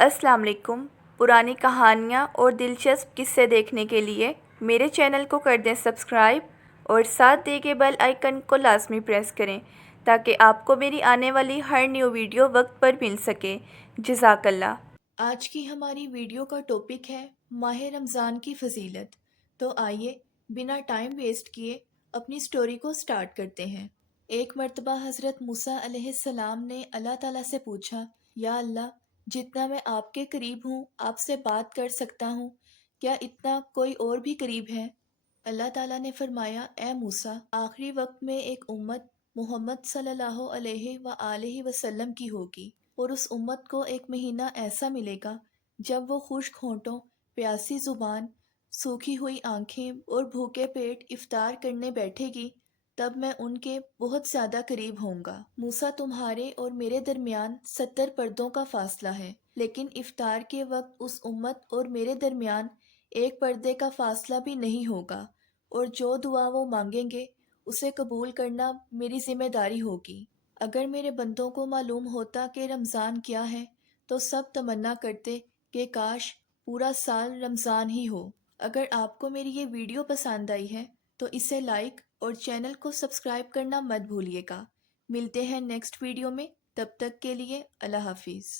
السلام علیکم۔ پرانی کہانیاں اور دلچسپ قصے دیکھنے کے لیے میرے چینل کو کر دیں سبسکرائب اور ساتھ دیے گئے بیل آئیکن کو لازمی پریس کریں تاکہ آپ کو میری آنے والی ہر نیو ویڈیو وقت پر مل سکے۔ جزاک اللہ۔ آج کی ہماری ویڈیو کا ٹاپک ہے ماہ رمضان کی فضیلت۔ تو آئیے بنا ٹائم ویسٹ کیے اپنی سٹوری کو سٹارٹ کرتے ہیں۔ ایک مرتبہ حضرت موسیٰ علیہ السلام نے اللہ تعالیٰ سے پوچھا، یا اللہ، جتنا میں آپ کے قریب ہوں، آپ سے بات کر سکتا ہوں، کیا اتنا کوئی اور بھی قریب ہے؟ اللہ تعالیٰ نے فرمایا، اے موسیٰ، آخری وقت میں ایک امت محمد صلی اللہ علیہ وآلہ وسلم کی ہوگی، اور اس امت کو ایک مہینہ ایسا ملے گا جب وہ خشک ہونٹوں، پیاسی زبان، سوکھی ہوئی آنکھیں اور بھوکے پیٹ افطار کرنے بیٹھے گی، تب میں ان کے بہت زیادہ قریب ہوں گا۔ موسیٰ، تمہارے اور میرے درمیان 70 پردوں کا فاصلہ ہے، لیکن افطار کے وقت اس امت اور میرے درمیان ایک پردے کا فاصلہ بھی نہیں ہوگا، اور جو دعا وہ مانگیں گے اسے قبول کرنا میری ذمہ داری ہوگی۔ اگر میرے بندوں کو معلوم ہوتا کہ رمضان کیا ہے تو سب تمنا کرتے کہ کاش پورا سال رمضان ہی ہو۔ اگر آپ کو میری یہ ویڈیو پسند آئی ہے تو اسے لائک اور چینل کو سبسکرائب کرنا مت بھولیے گا۔ ملتے ہیں نیکسٹ ویڈیو میں، تب تک کے لیے اللہ حافظ۔